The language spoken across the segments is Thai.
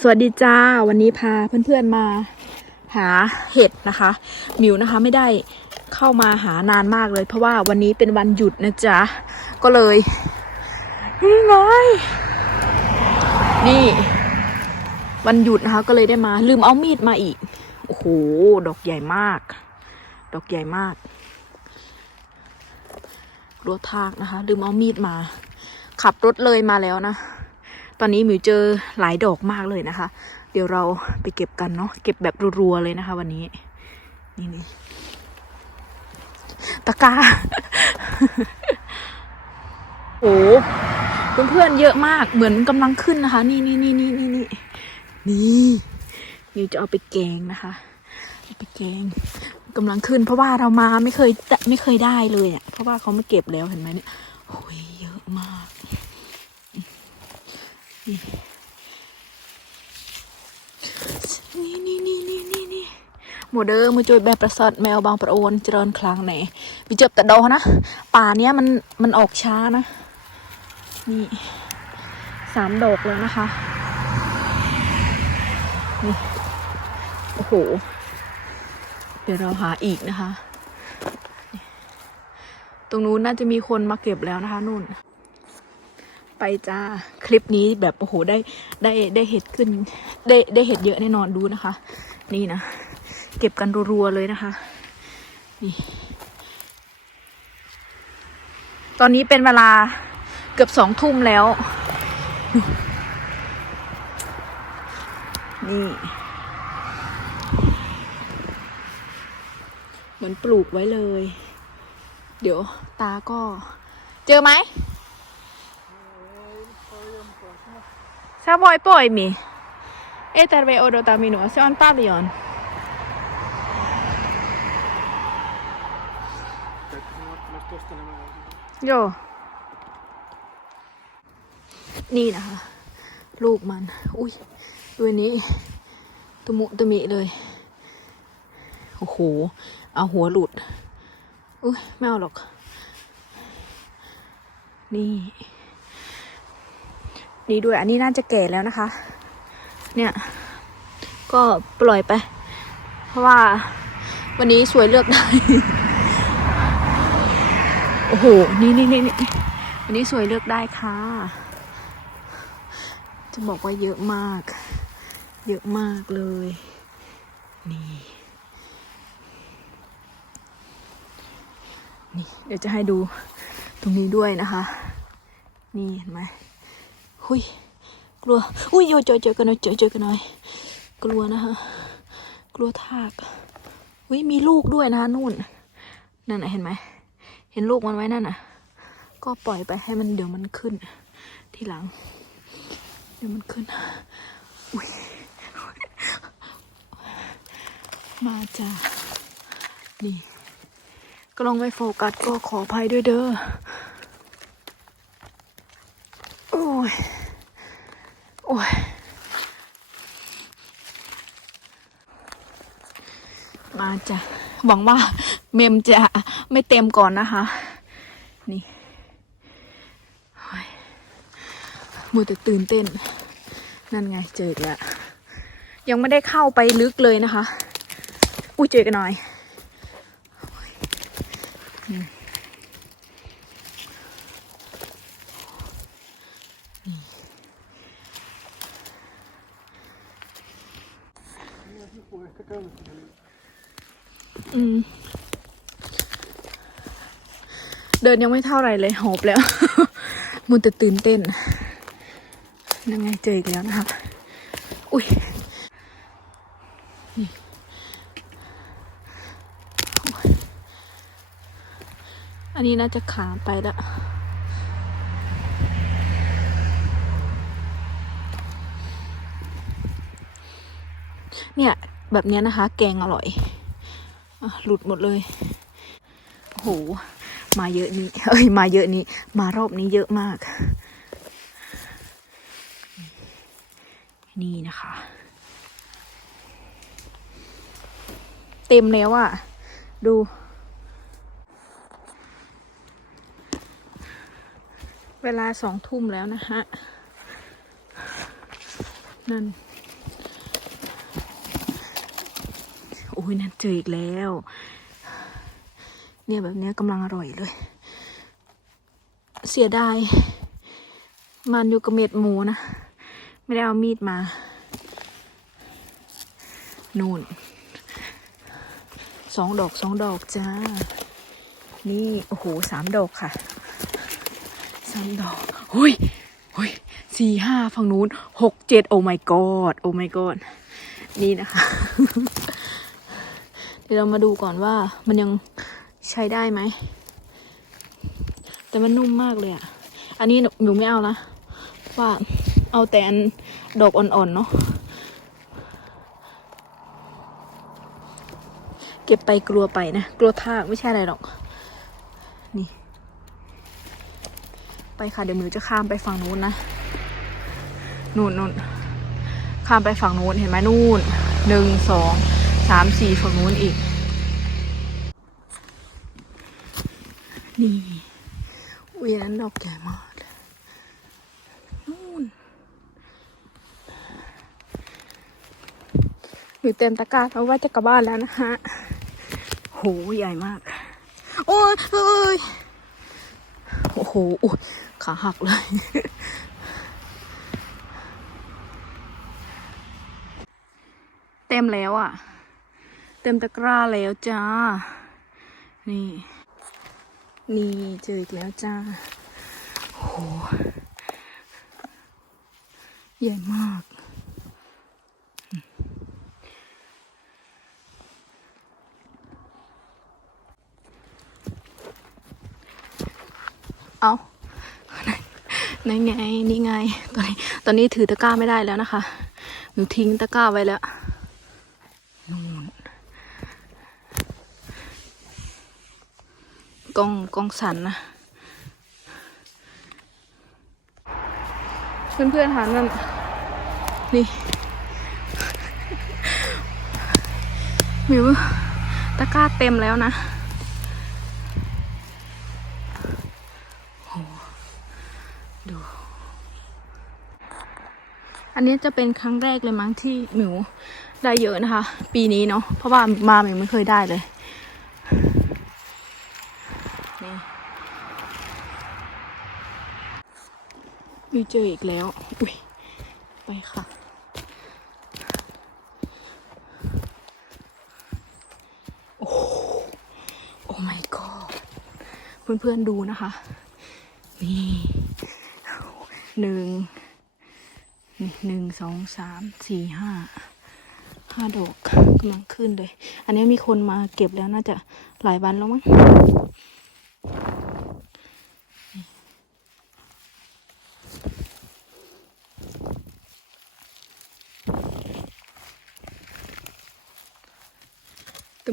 สวัสดีจ้า วันนี้พาเพื่อนๆมาหาเห็ดนะคะ มิวนะคะไม่ได้เข้ามาหานานมากเลย เพราะว่าวันนี้เป็นวันหยุดนะจ๊ะ ก็เลย นี่ไงนี่ วันหยุดนะคะ ก็เลยได้มา ลืมเอามีดมาอีก โอ้โห ดอกใหญ่มาก ดอกใหญ่มากรถทากนะคะ ลืมเอามีดมา ขับรถเลยมาแล้วนะ ตอนนี้มิวเจอหลายดอกมากเลยนะคะ เดี๋ยวเราไปเก็บกันเนาะเก็บแบบรัวๆเลยนะคะ วันนี้ นี่นี่ตะกาโอ้เพื่อนๆเยอะมากเหมือนกำลังขึ้นนะคะ นี่นี่นี่นี่นี่นี่นี่มิวจะเอาไปแกงนะคะเอาไปแกงกำลังขึ้น เพราะว่าเรามาไม่เคยไม่เคยได้เลยอะ่ะเพราะว่าเขาไม่เก็บแล้วเห็นไหมเนี่ยเยอะมาก นี่นี่นี่นี่นี่นี่หมดเด้อมาช่วยแบบประสาทแมวบางประโอนเจริญคลังไหนวิจับแต่ดอกนะ ป่าเนี้ยมันมันออกช้านะ นี่สามดอกเลยนะคะ นี่ โอ้โห เดี๋ยวเราหาอีกนะคะ ตรงนู้นน่าจะมีคนมาเก็บแล้วนะคะนู่น ไปจ้าคลิปนี้แบบโอ้โหได้ได้ได้เห็ดขึ้น ได้ได้เห็ดเยอะแน่นอนดูนะคะ นี่นะเก็บกันรัวๆเลยนะคะนี่ตอนนี้เป็นเวลาเกือบสองทุ่มแล้ว นี่ เหมือนปลูกไว้เลย เดี๋ยวตาก็ เจอไหม Sä voi poimia. Ei tarvitse odota minua, se on paljon. Joo. นี่นะคะ ลูกมัน อุ้ยดูอันนี้ ตุมุตุมิเลย โอ้โห เอาหัวหลุด อุ้ยไม่เอาหรอก นี่ นี่ด้วย อันนี้น่าจะแก่แล้วนะคะ เนี่ย ก็ปล่อยไป เพราะว่าวันนี้สวยเลือกได้ โอ้โหนี่นี่นี่นี่วันนี้สวยเลือกได้ค่ะ จะบอกว่าเยอะมาก เยอะมากเลย นี่นี่เดี๋ยวจะให้ดูตรงนี้ด้วยนะคะ นี่เห็นไหม หุยกลัวอุ้ยโยเจอเจอกันหน่อยเจอเจอกันหน่อย กลัวนะคะกลัวทากอุ้ยมีลูกด้วยนะนู่นนั่นน่ะเห็นไหมเห็นลูกมันไว้นั่นน่ะ ก็ปล่อยไปให้มันเดี๋ยวมันขึ้น ทีหลัง เดี๋ยวมันขึ้นอุ้ยมาจ้านี่กล้องไม่โฟกัสก็ขออภัยด้วยเด้อ โอ้ย โอ้ยมาจ้ะหวังว่าเมมจะไม่เต็มก่อนนะคะ นี่มัวแต่ตื่นเต้น นั่นไงเจออีกแล้ว ยังไม่ได้เข้าไปลึกเลยนะคะ อุ้ยเจอกันหน่อยโอ้ยอืม อืม เดินยังไม่เท่าไรเลยหอบแล้วมุนแต่ตื่นเต้นยังไงเจออีกแล้วนะคะอุ้ยอันนี้น่าจะขาไปล้วเนี่ย แบบนี้นะคะ แกงอร่อย หลุดหมดเลยโอ้โหมาเยอะนี้เอ้ยมาเยอะนี้มารอบนี้เยอะมาก นี่นะคะ เต็มแล้วอะ่ะดูเวลาสองทุ่มแล้วนะฮะ นั่น้ยนั่นเจออีกแล้ว เนี่ยแบบเนี้ยกำลังอร่อยเลย เสียดาย มันอยู่กับเม็ดหมูนะ ไม่ได้เอามีดมา นู่นสองดอกสองดอกจ้า นี่ โอ้โหสามดอกค่ะสามดอกหุยหุยสี่ห้าฝั่งนู้นหกเจ็ดโอ้ my god โอ้ my god นี่นะคะ เดี๋ยวเรามาดูก่อนว่ามันยังใช้ได้ไหม แต่มันนุ่มมากเลยอะ่ะ อันนี้หนูไม่เอาละว่าเอาแต่อันดอกอ่อนๆเนาะ เก็บไปกลัวไปนะ กลัวทากไม่ใช่อะไรหรอก นี่ ไปค่ะ เดี๋ยวหมิวจะข้ามไปฝั่งนู้นนะ นู่นนู่นข้ามไปฝั่งนู้นเห็นไหมนู่นหนึ่งสอง สามสี่ฝั่งนู้นอีก นี่อุ้ยนนั้นดอกใหญ่มากนู่นอยู่เต็มตะกร้าเพราะว่าจะกลับบ้านแล้วนะฮะโหใหญ่มาก โอ้ยเอ้ยโอ้โหขาหักเลยเต็มแล้วอะ เต็มตะกร้าแล้วจ้า นี่ นี่เจออีกแล้วจ้าโหใหญ่มาก เอาไหนไง นี่ไง ตอนนี้ ตอนนี้ถือตะกร้าไม่ได้แล้วนะคะ หนูทิ้งตะกร้าไว้แล้ว นู่น กล้องกล้องสันนะ เพื่อนๆหานั่นนี่หมิวตะกร้าเต็มแล้วนะดู อันนี้จะเป็นครั้งแรกเลยมั้งที่หมิวได้เยอะนะคะ ปีนี้เนาะเพราะว่ามาหมิวไม่เคยได้เลย มีเจออีกแล้ว อุ้ย ไปค่ะ โอ้โหโอ้ my god เพื่อนๆดูนะคะ นี่หนึ่งนี่หนึ่งสองสามสี่ห้าห้าดอกกำลังขึ้นเลย อันนี้มีคนมาเก็บแล้วน่าจะหลายวันแล้วมั้ง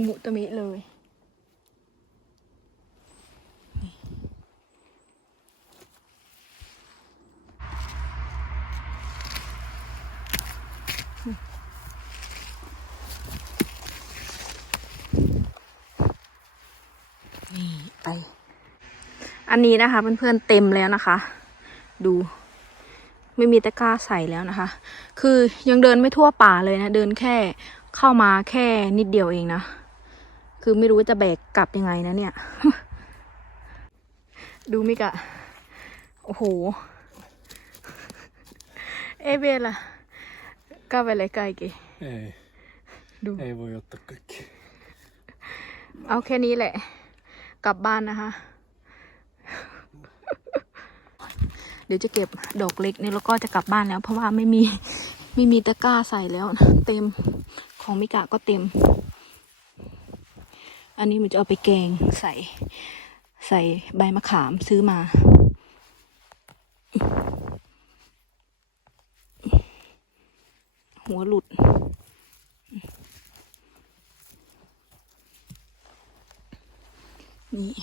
มุตะมิเลย นี่ไป อันนี้นะคะเพื่อนๆเต็มแล้วนะคะ ดูไม่มีตะกร้าใส่แล้วนะคะ คือยังเดินไม่ทั่วป่าเลยนะ เดินแค่เข้ามาแค่นิดเดียวเองนะ คือไม่รู้จะแบกกลับยังไงนะเนี่ย ดูมิกะ โอ้โห เอเบล่ะกาเวลไกเกดูเอโยตะกกเอาแค่นี้แหละ กลับบ้านนะคะ เดี๋ยวจะเก็บดอกเล็กนี่แล้วก็จะกลับบ้านแล้ว เพราะว่าไม่มีไม่มีตะกร้าใส่แล้ว เต็มของมิกะก็เต็ม อันนี้มันจะเอาไปแกงใส่ใส่ใบมะขามซื้อมา หัวหลุด นี่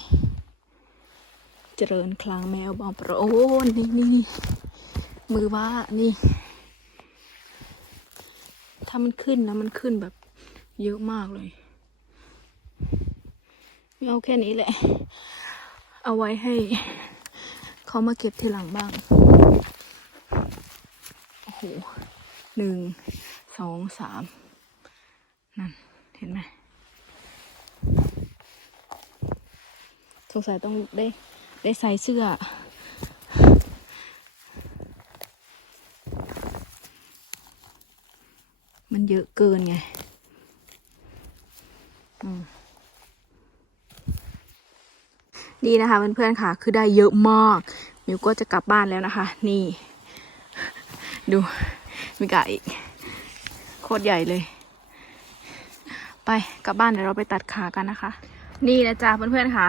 เจริญคลางแมวบองประโอนนี่นี่นี่มือว่านี่ ถ้ามันขึ้นนะ มันขึ้นแบบเยอะมากเลย เอาแค่นี้แหละ เอาไว้ให้เขามาเก็บทีหลังบ้าง โอ้โหหนึ่ง สอง สาม นั่น เห็นไหมสงสัยต้องได้ได้ใส่เสื้อ มันเยอะเกินไง อืม นี่นะคะเพื่อนๆค่ะ คือได้เยอะมากมิวก็จะกลับบ้านแล้วนะคะ นี่ ดูมีกะอีกโคตรใหญ่เลย ไปกลับบ้านเดี๋ยวเราไปตัดขากันนะคะ นี่นะจ๊ะเพื่อนๆค่ะ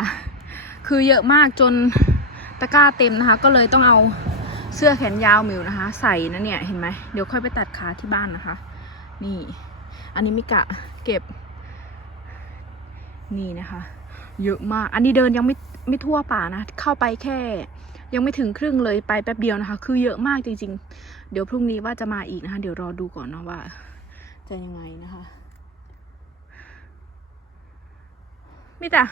คือเยอะมากจนตะกร้าเต็มนะคะ ก็เลยต้องเอาเสื้อแขนยาวมิวนะคะ ใส่นะเนี่ยเห็นไหมเดี๋ยวค่อยไปตัดขาที่บ้านนะคะ นี่ อันนี้มิกะเก็บ นี่นะคะ เยอะมาก อันนี้เดินยังไม่ไม่ทั่วป่านะ เข้าไปแค่ ยังไม่ถึงครึ่งเลยไปแป๊บเดียวนะคะ คือเยอะมากจริง ๆ เดี๋ยวพรุ่งนี้ว่าจะมาอีกนะคะ เดี๋ยวรอดูก่อนนะว่า จะยังไงนะคะมิตา